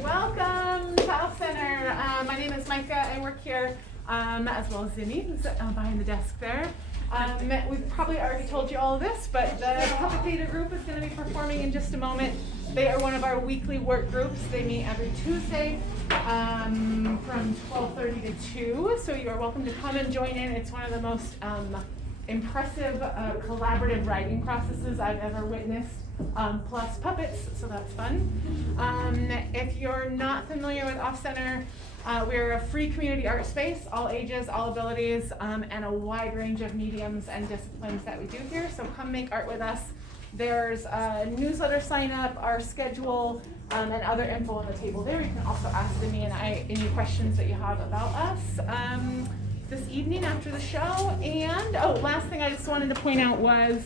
Welcome to OffCenter. My name is Micah. I work here as well as Zinni, who's behind the desk there. We've probably already told you all of this, but the Puppet Theater group is going to be performing in just a moment. They are one of our weekly work groups. They meet every Tuesday from 12:30 to 2, so you are welcome to come and join in. It's one of the most impressive collaborative writing processes I've ever witnessed, plus puppets, so that's fun. If you're not familiar with OffCenter, we're a free community art space, all ages, all abilities, and a wide range of mediums and disciplines that we do here, so come make art with us. There's a newsletter sign up, our schedule, and other info on the table there. You can also ask me and I any questions that you have about us this evening after the show. And last thing I just wanted to point out was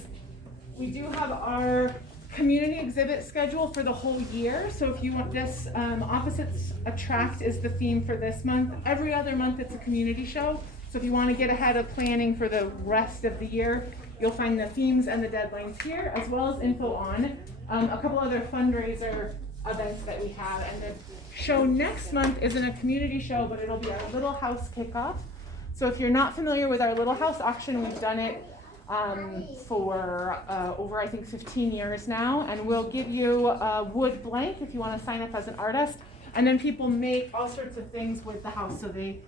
we do have our community exhibit schedule for the whole year. So if you want this, Opposites Attract is the theme for this month. Every other month it's a community show. So if you want to get ahead of planning for the rest of the year, you'll find the themes and the deadlines here, as well as info on a couple other fundraiser events that we have. And the show next month isn't a community show, but it'll be our Little House kickoff. So if you're not familiar with our Little House auction, we've done it for over, I think, 15 years now. And we'll give you a wood blank if you want to sign up as an artist. And then people make all sorts of things with the house. So they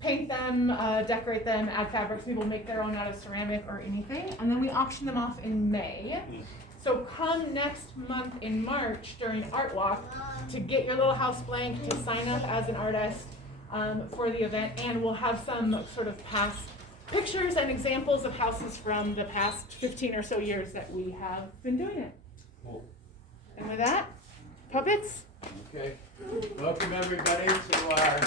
paint them, decorate them, add fabrics. People make their own out of ceramic or anything. And then we auction them off in May. So come next month in March during Art Walk to get your little house blank, to sign up as an artist for the event. And we'll have some sort of past pictures and examples of houses from the past 15 or so years that we have been doing it. Cool. And with that, puppets. Okay. Welcome everybody to our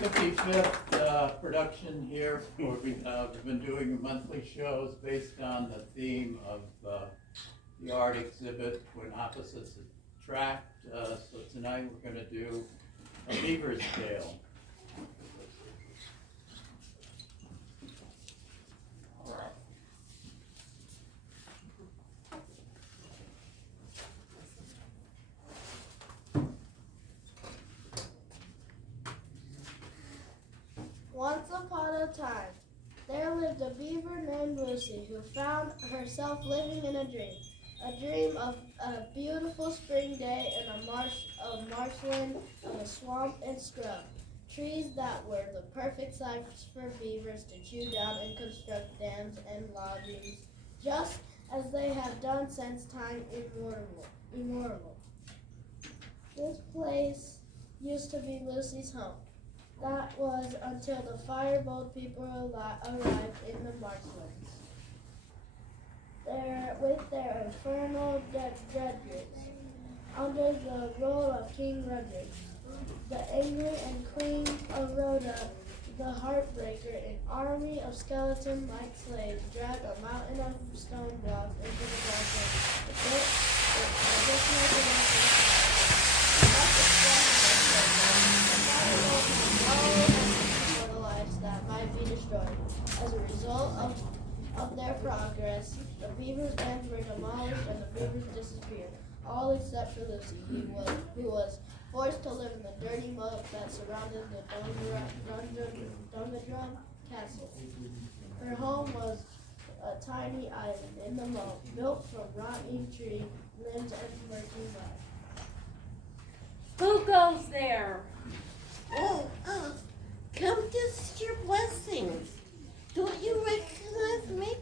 55th production here. We've been doing monthly shows based on the theme of the art exhibit When Opposites Attract. So tonight we're going to do a Beaver's Tale. Once upon a time, there lived a beaver named Lucy who found herself living in a dream of a beautiful spring day in a marshland of a swamp and scrub, trees that were the perfect size for beavers to chew down and construct dams and lodgings, just as they have done since time immemorial. This place used to be Lucy's home. That was until the firebolt people arrived in the marshlands. With their infernal judges, under the rule of King Rudrick, the angry and Queen Aurora, the Heartbreaker, an army of skeleton-like slaves dragged a mountain of stone blocks into the marshlands. For the lives that might be destroyed. As a result of their progress, the beavers' dens were demolished and the beavers disappeared, all except for Lucy, who was forced to live in the dirty moat that surrounded the Dundradrum Castle. Her home was a tiny island in the moat, built from rotting tree limbs and murky mud. Who goes there? Oh, come to your blessings. Don't you recognize me?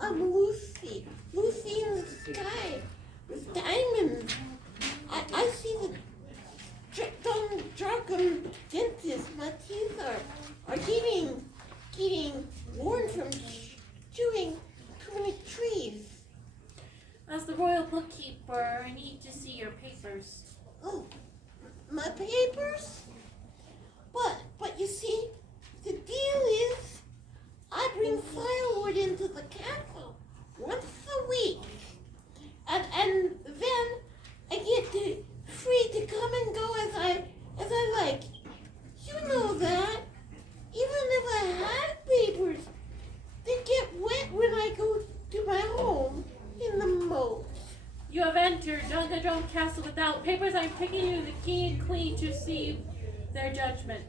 I'm Lucy. Lucy in the sky with diamonds. I see the dragon dentist. My teeth are getting worn from chewing too many trees. As the royal bookkeeper, I need to see your papers. Oh, my papers? But you see, the deal is I bring firewood into the castle once a week. And then I get free to come and go as I like. You know that. Even if I had papers, they get wet when I go to my home in the moat. You have entered your own castle without papers. I'm picking you the king and queen to receive their judgment.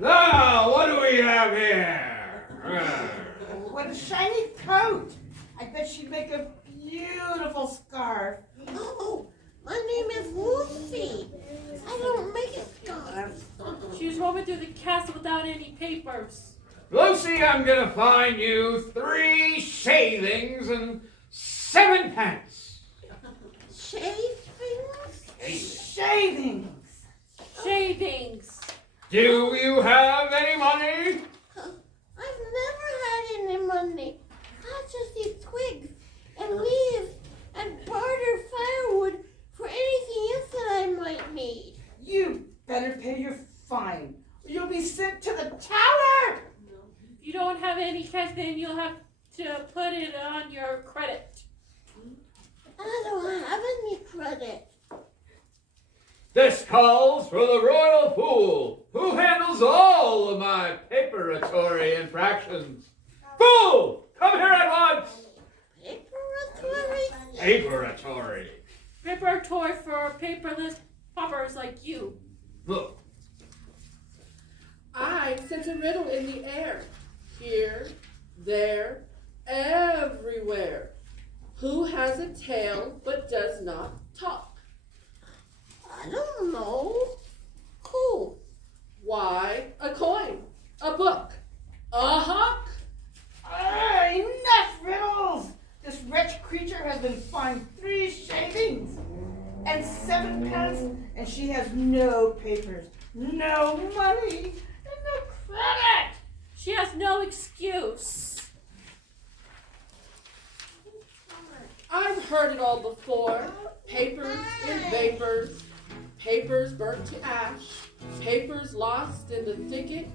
Now, what do we have here? What a shiny coat! I bet she'd make a beautiful scarf. Oh, my name is Lucy. I don't make a scarf. She was roaming through the castle without any papers. Lucy, I'm gonna fine you 3 shavings and 7 pence. Shavings? Shavings! Shavings. Do you have any money? I've never had any money. I just eat twigs and leaves and barter firewood for anything else that I might need. You better pay your fine, or you'll be sent to the tower! If you don't have any cash, then you'll have to put it on your credit. I don't have any credit. This calls for the royal fool, who handles all of my paperatory infractions. Fool! Come here at once! Paperatory? Paperatory. Preparatory for paperless paupers like you. Look, I sense a riddle in the air. Here, there, everywhere. Who has a tail but does not talk? I don't know. Who? Why, a coin, a book, a hawk. Enough riddles! This wretched creature has been fined 3 shavings and 7 pence, and she has no papers, no money, and no credit! She has no excuse. I've heard it all before. Papers in vapors, papers burnt to ash, papers lost in the thicket,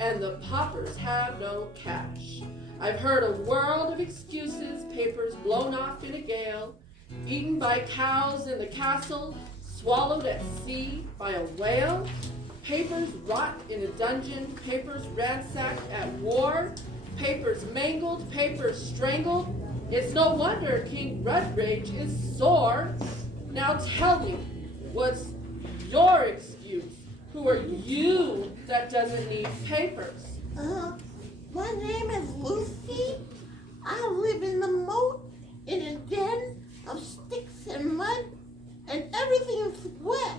and the paupers have no cash. I've heard a world of excuses, papers blown off in a gale, eaten by cows in the castle, swallowed at sea by a whale, papers rot in a dungeon, papers ransacked at war, papers mangled, papers strangled. It's no wonder King Rudrage is sore. Now tell me, what's your excuse? Who are you that doesn't need papers? My name is Lucy. I live in the moat in a den of sticks and mud, and everything's wet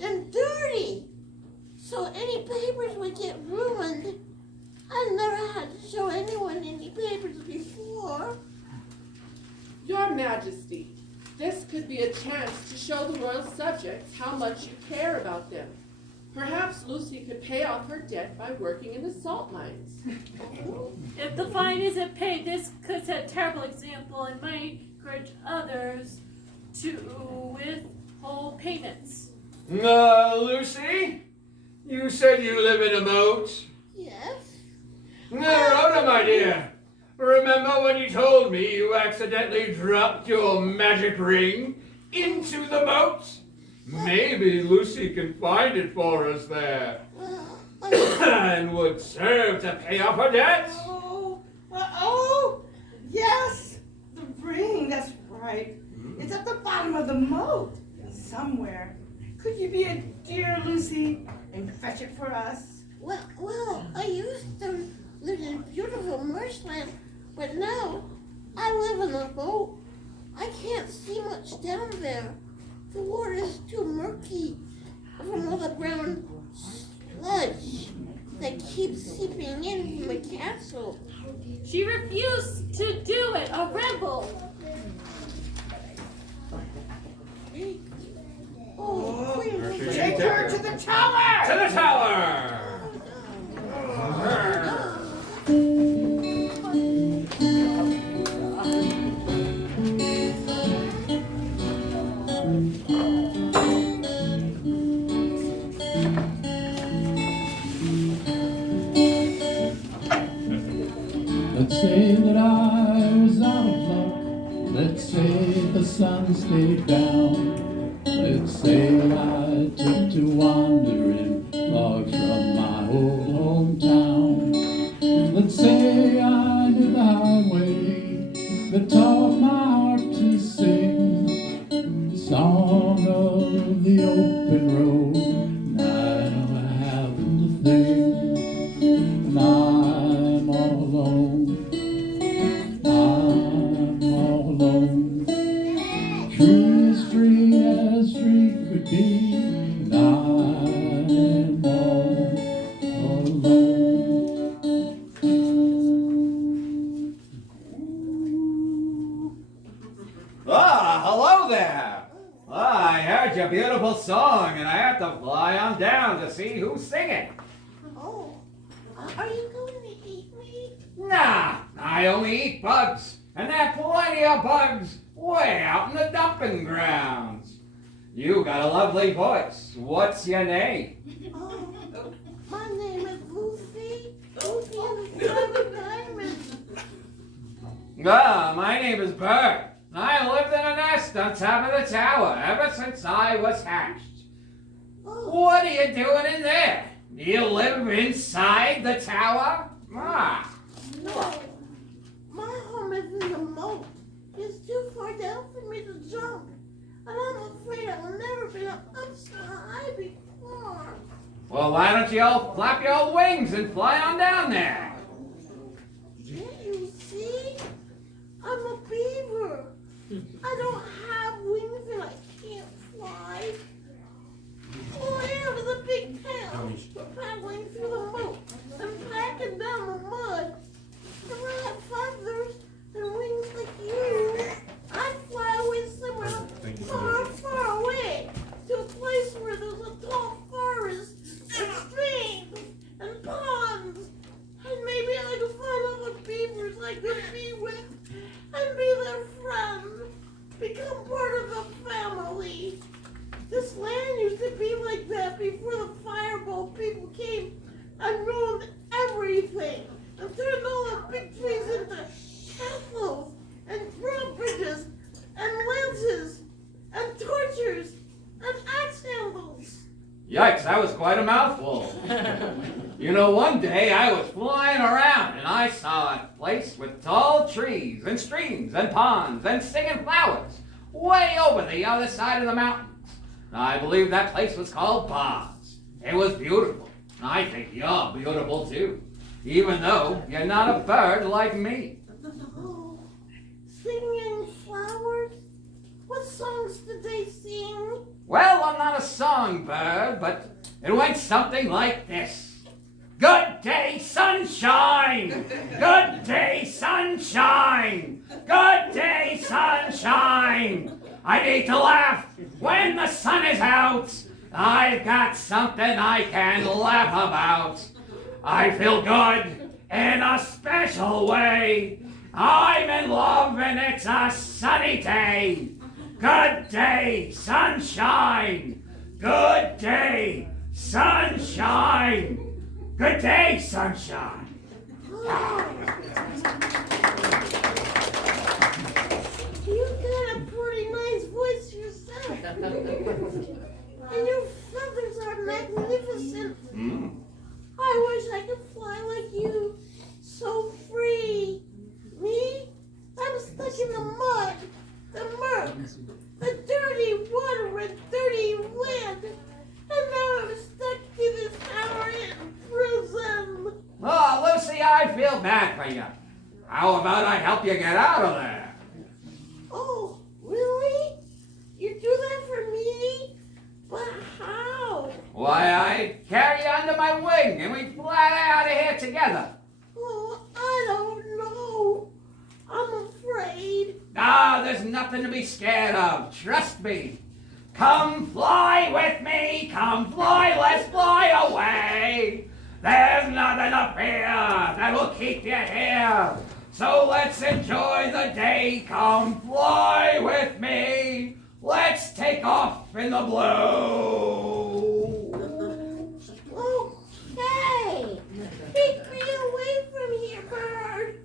and dirty. So any papers would get ruined. I never had to show anyone any papers before. Your Majesty, this could be a chance to show the royal subjects how much you care about them. Perhaps Lucy could pay off her debt by working in the salt mines. If the fine isn't paid, this could set a terrible example and might encourage others to withhold payments. Lucy, you said you live in a moat. Yes? Rhoda, my dear, remember when you told me you accidentally dropped your magic ring into the moat? Maybe Lucy can find it for us there. And would serve to pay off her debts. Oh, yes, the ring, that's right. It's at the bottom of the moat, somewhere. Could you be a dear Lucy and fetch it for us? Well, I used to live in beautiful marshland, but now I live in a boat. I can't see much down there. The water is too murky from all the brown sludge that keeps seeping in from the castle. She refused to do it, a rebel. Oh, please. Take her to the tower! To the tower! Let's say that I was out of luck. Let's say the sun stayed down. Let's say I took to wandering far from my old hometown. Let's say I knew the highway that taught my heart to sing the song of the open road. And I know I haven't a thing, and I'm all alone. I'm all alone. True as free as free could be, and I'm all alone. Ah, hello there. Ah, I heard your beautiful song, and I have to fly on down to see who's singing. Oh, are you going to eat me? Nah, I only eat bugs, and there are plenty of bugs way out in the dumping grounds. You got a lovely voice. What's your name? Oh, my name is Lucy. Lucy and the 7 diamonds. Ah, my name is Bert. I lived in a nest on top of the tower ever since I was hatched. Oh, What are you doing in there? Do you live inside the tower? Ah, no. My home is in the moat. It's too far down for me to jump. And I'm afraid I've never been up so high before. well, why don't you all flap your old wings and fly on down there? Can't you see? I'm a beaver. I don't have wings and I can't fly. Fly out of the big town, paddling through the moat and packing down the mud. If I had feathers and wings like you, I'd fly away somewhere far, far away to a place where there's a tall forest and streams and ponds. And maybe I could find other beavers I could be with and be their friend. Become part of the family. This land used to be like that before the fireball people came and ruined everything and turned all the big trees into castles and drawbridges and lances and torches and axe handles. Yikes, that was quite a mouthful. You know, one day I was flying around and I saw a place with tall trees and streams and ponds and singing flowers way over the other side of the mountains. I believe that place was called Bob's. It was beautiful. I think you're beautiful too, even though you're not a bird like me. Oh, singing flowers? What songs did they sing? Well, I'm not a songbird, but it went something like this. Good day, sunshine! Good day, sunshine! Good day, sunshine! I need to laugh when the sun is out. I've got something I can laugh about. I feel good in a special way. I'm in love and it's a sunny day. Good day, sunshine. Good day, sunshine. Good day, sunshine. You've got a pretty nice voice yourself. And your feathers are magnificent. I wish I could fly like you. So free. Me? I'm stuck in the mud, the murk, the dirty water and dirty wind. And now I'm stuck in this tower in prison. Oh, Lucy, I feel bad for you. How about I help you get out of there? Oh, really? You do that for me? But how? Why, I carry you under my wing and we fly out of here together. Oh, I don't know. I'm afraid. Ah, there's nothing to be scared of. Trust me. Come fly with me. Come fly, let's fly away. There's nothing to fear that will keep you here. So let's enjoy the day. Come fly with me. Let's take off in the blue. Okay. Take me away from here, bird.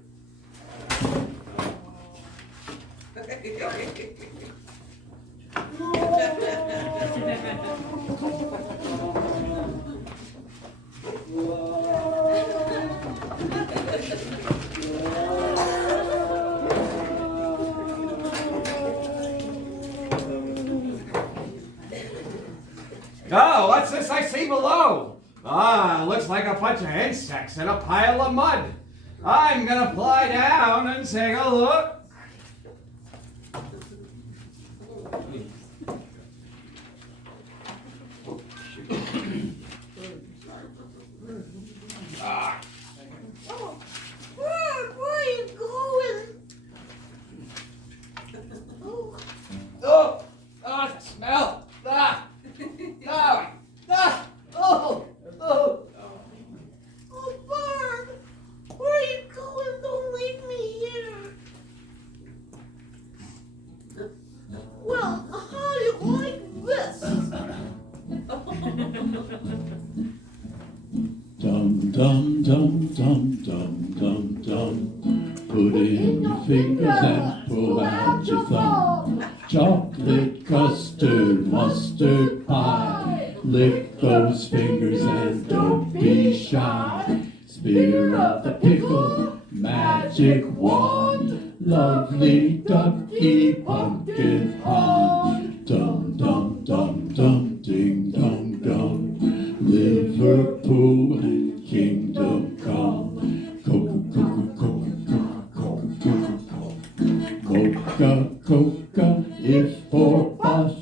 I see below? Looks like a bunch of insects in a pile of mud. I'm gonna fly down and take a look. Oh, where are you going? Oh, Oh, the smell. Oh. oh, Barb, where are you going? Don't leave me here. Well, how do you like this? Dum dum dum dum dum dum dum. Put in your fingers and pull out your thumb. Chocolate, custard, mustard pie. Lick those fingers and don't be shy. Spear of the pickle, magic wand. Lovely ducky pumpkin pond. Dum dum dum dum ding dum dum. Liverpool and Kingdom Come. Coca, if for bust.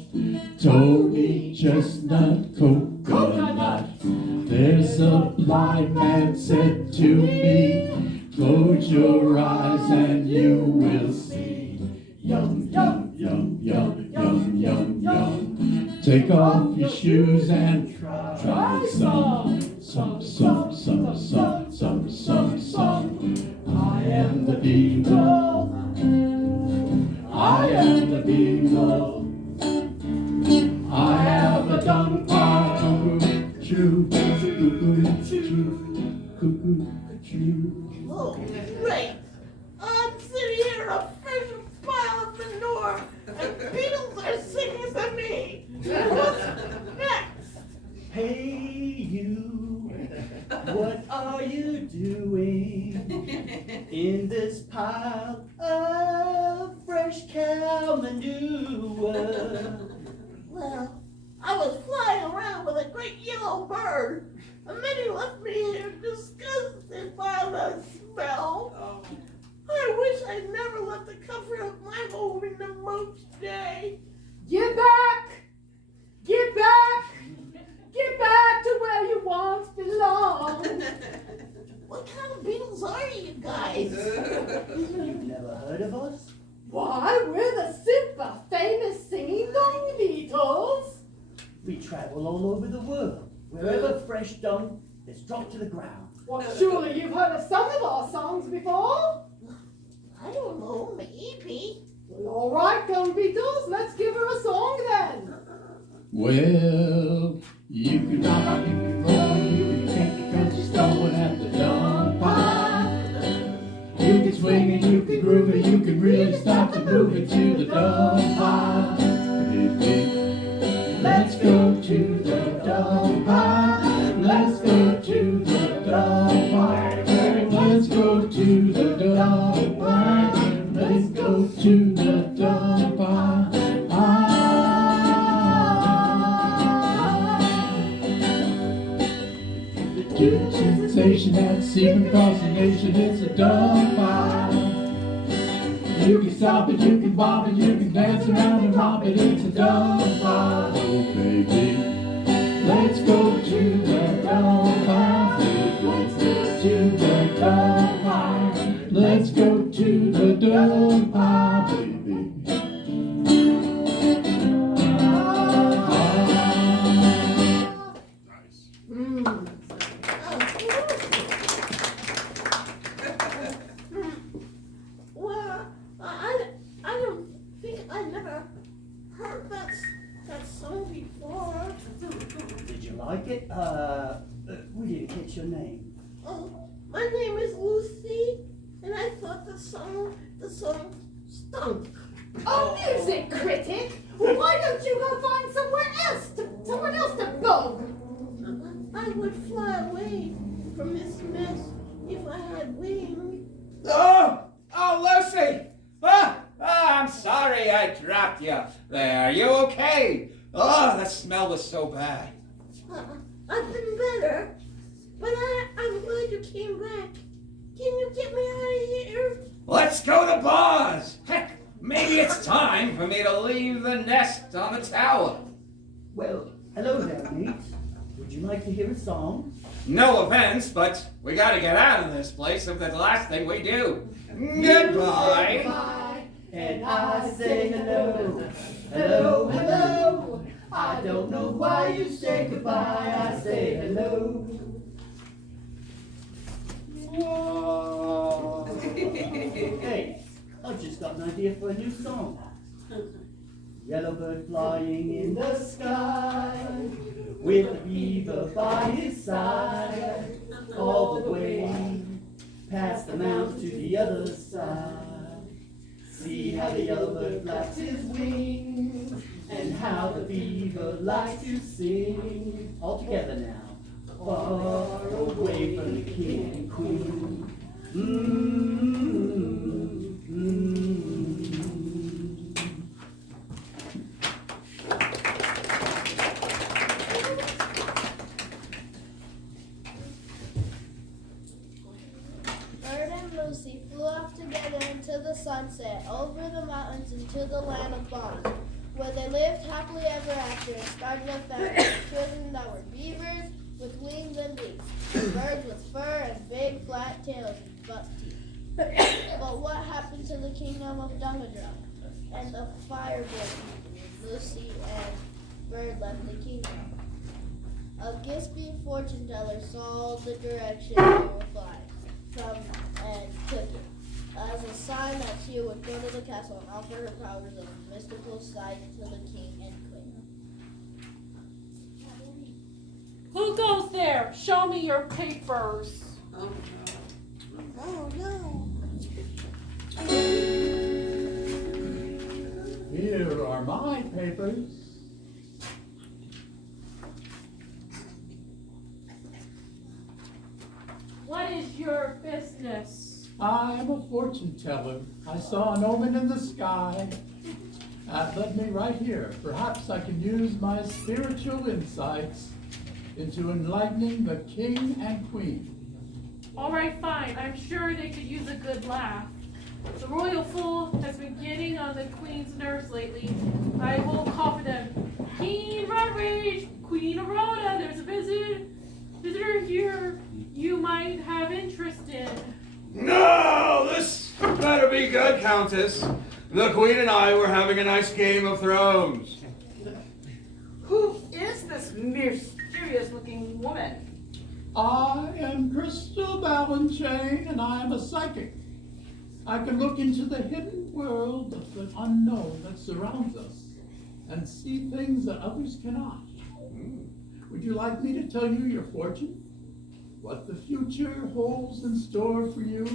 Tony Chestnut Coconut. There's a blind man said to me, close your eyes and you will see. Yum, yum, yum, yum, yum, yum, yum. Take off your shoes and try some. Some. I am the Beaver. I am the Beaver. I have a dung pie. Cuckoo, choo. Oh, great. I'm sitting here in a fresh pile of manure, and beetles are singing to me. What's next? Hey you, what are you doing in this pile of fresh cow manure? Well, I was flying around with a great yellow bird, and then he left me here disgusted by the smell. I wish I'd never left the comfort of my home in the most day. Get back! Get back! Get back to where you once belonged. What kind of beetles are you guys? You've never heard of us? Why, we're the super famous singing dung beetles. We travel all over the world. Wherever fresh dung is dropped to the ground. Well, surely you've heard of some of our songs before. I don't know, maybe. Well, all right, dung beetles, let's give her a song then. Well, you can rock, you can roll, you can kick the country stone at the dung pile. You can swing it, you can groove it, you can really start to move it to the dung pile. Let's go to the dung pile. Let's go to the dung pile. Let's go to the dung pile. Let's go to the dung pile. Sensation at secret across the nation, it's a dung pile. You can stop it, you can bomb it, you can dance around and romp it, it's a dung pile. Oh baby, let's go to the dung pile. Let's go to the dung pile. Let's go to the dung pile, baby. Well, I don't think I never heard that song before. Did you like it? We didn't catch your name. Oh, my name is Lucy, and I thought the song stunk. Oh, music critic! Well, why don't you go find someone else to bug? I would fly away from this mess if I had wings. Oh, Lucy! I'm sorry I dropped you there. You okay? Oh, the smell was so bad. I've been better, but I'm glad you came back. Can you get me out of here? Let's go to bars! Heck, maybe it's time for me to leave the nest on the tower. Well, hello there, mate. Would you like to hear a song? No offense, but we gotta get out of this place if that's the last thing we do. Goodbye! And I say hello, hello, hello. I don't know why you say goodbye. I say hello. Whoa. Hey, I've just got an idea for a new song. Yellowbird flying in the sky, with a beaver by his side, all the way past the mountain to the other side. See how the yellowbird flaps his wings, and how the beaver likes to sing. All together now. Far away from the king and queen. Bird and Lucy flew off together into the sunset, over the mountains into the land of Bonds, where they lived happily ever after and started a family of children that were beavers with wings and beaks, birds with fur and big flat tails and buck teeth. But what happened to the kingdom of Dungadrum and the Firebird people? Lucy and Bird left the kingdom. A Gispy fortune teller saw the direction they were flying from and took it as a sign that she would go to the castle and offer her powers of mystical sight to the king and queen. Who goes there? Show me your papers. Oh no. Here are my papers. What is your business? I am a fortune teller. I saw an omen in the sky. That led me right here. Perhaps I can use my spiritual insights into enlightening the king and queen. All right, fine. I'm sure they could use a good laugh. The royal fool has been getting on the queen's nerves lately. I will call for them. King Rutridge, Queen Aurora, there's a visitor here you might have interest in. No, this better be good, Countess. The Queen and I were having a nice Game of Thrones. Who is this mysterious-looking woman? I am Crystal Ballanchain, and I am a psychic. I can look into the hidden world of the unknown that surrounds us and see things that others cannot. Would you like me to tell you your fortune? What the future holds in store for you?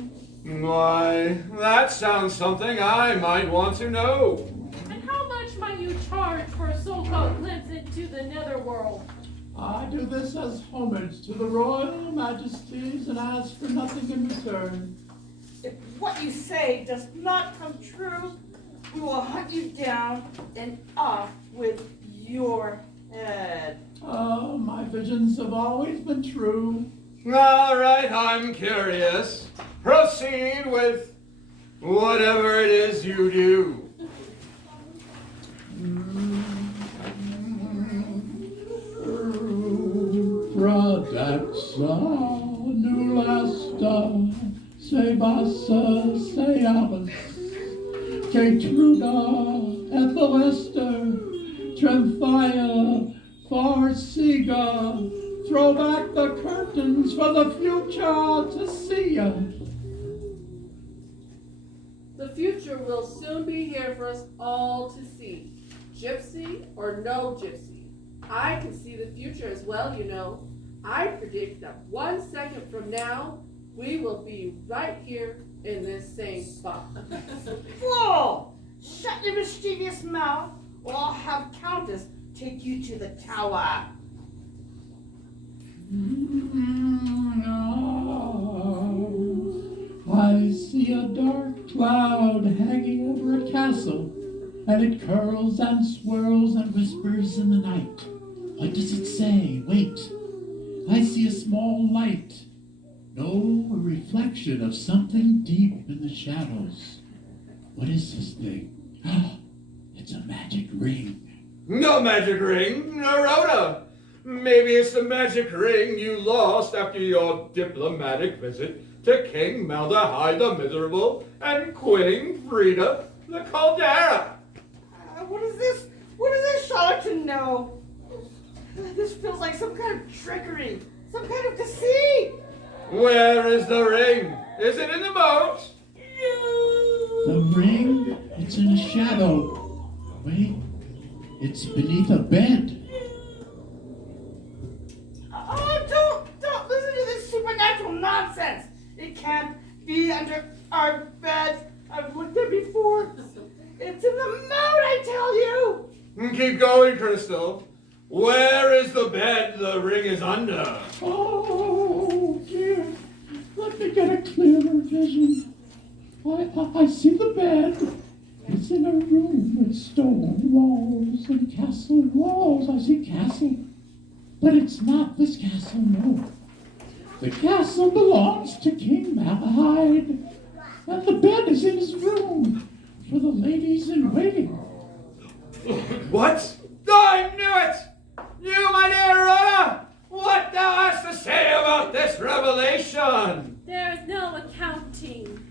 Why, that sounds something I might want to know. And how much might you charge for a so-called glimpse into the netherworld? I do this as homage to the royal majesties and ask for nothing in return. If what you say does not come true, we will hunt you down and off with your head. Oh, my visions have always been true. All right, I'm curious. Proceed with whatever it is you do. Production Nulasta, Se Bassa, Se Alice, Ketruda, Ethel Esther, Trenthia, Farsiga. Throw back the curtains for the future to see ya. The future will soon be here for us all to see. Gypsy or no gypsy. I can see the future as well, you know. I predict that 1 second from now, we will be right here in this same spot. Fool! Shut your mischievous mouth, or I'll have Countess take you to the tower. I see a dark cloud hanging over a castle, and it curls and swirls and whispers in the night. What does it say? Wait, I see a small light. No, a reflection of something deep in the shadows. What is this thing? It's a magic ring. No magic ring, Narota. Maybe it's the magic ring you lost after your diplomatic visit to King Maldahai the Miserable and Queen Frida the Caldera. What is this? What is this charlatan know? This feels like some kind of trickery, some kind of deceit. Where is the ring? Is it in the moat? The ring? It's in a shadow. Wait, it's beneath a bed. Oh, don't listen to this supernatural nonsense. It can't be under our bed. I've looked there before. It's in the moat, I tell you. Keep going, Crystal. Where is the bed the ring is under? Oh, dear. Let me get a clearer vision. I see the bed. It's in a room with stone walls and castle walls. I see castle. But it's not this castle, no. The castle belongs to King Malahide. And the bed is in his room for the ladies in waiting. What? I knew it! You, my dear Rhoda! What thou hast to say about this revelation? There is no accounting.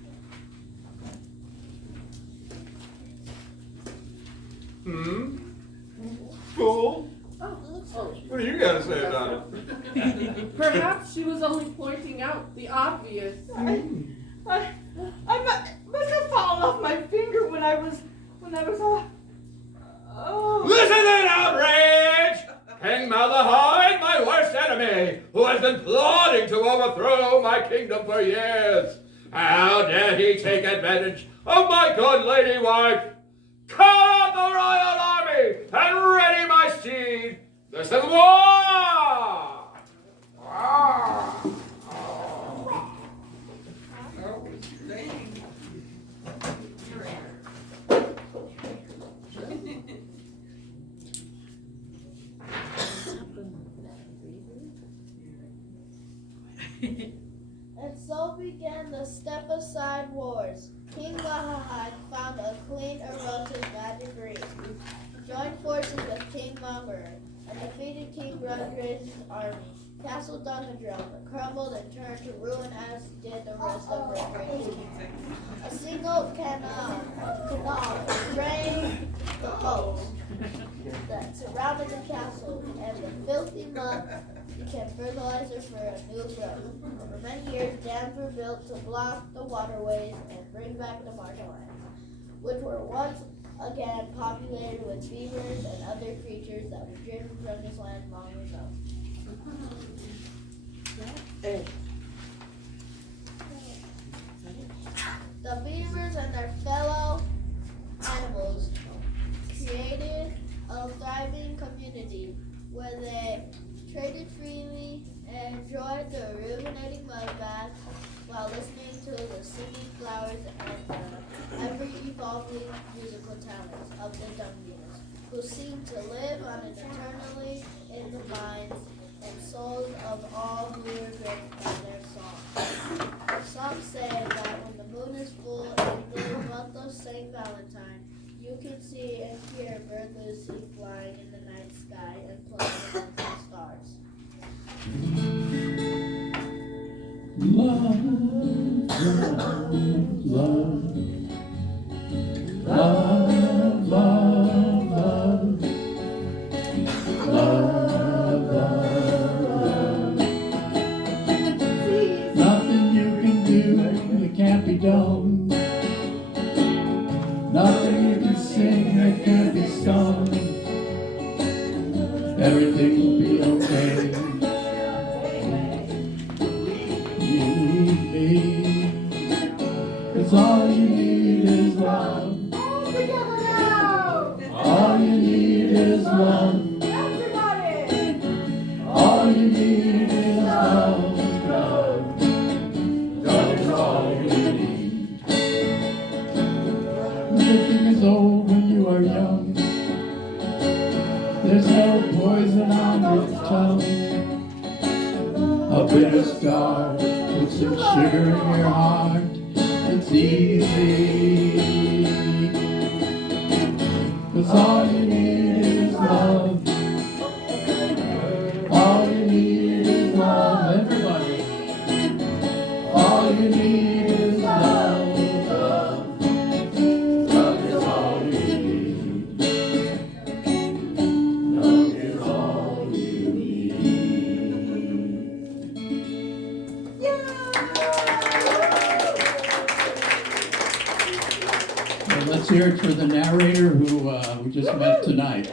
Fool? Oh, What do you got to say about it? perhaps she was only pointing out the obvious. I must have fallen off my finger when I was oh. This is an outrage! King Malahide, my worst enemy, who has been plotting to overthrow my kingdom for years. How dare he take advantage of my good lady wife? Call out the royal army and ready my steed. This is war! And so began the step-aside wars. King Malahide found a Queen Erota's magic ring, joined forces with King Malgard, and defeated King Rudridge's army. Castle Dungadrone crumbled and turned to ruin as did the rest of Rudridge's kingdom. A single canal drained the moat that surrounded the castle, and the filthy mud became fertilizer for a new growth. For many years, dams were built to block the waterways and bring back the marshlands, which were once again populated with beavers and other creatures that were driven from this land long ago. The beavers and their fellow animals created a thriving community where they traded freely and enjoyed the rejuvenating mud baths while listening to the singing flowers and the ever-evolving musical talents of the Dungeons, who seem to live on eternally in the minds and souls of all who are gripped by their song. Some say that when the moon is full in the month of St. Valentine, you can see and hear Bird Lucy flying in the night sky and playing amongst the stars. Love, love, love, love, love, love, love, love. Nothing you can do that can't be done. Nothing you can sing that can't be sung. Everything will be okay. Cause all you need is love. All you need is love. All you need is love. Love. Love is all you need. Nothing is old when you are young. There's no poison on your tongue. start. Put some sugar in your heart. It's easy. 'Cause all you need is love. All you need is love. Everybody. All you need is love. Love is all you need. Love is all you need. Well, let's hear it for the narrator who we just met tonight.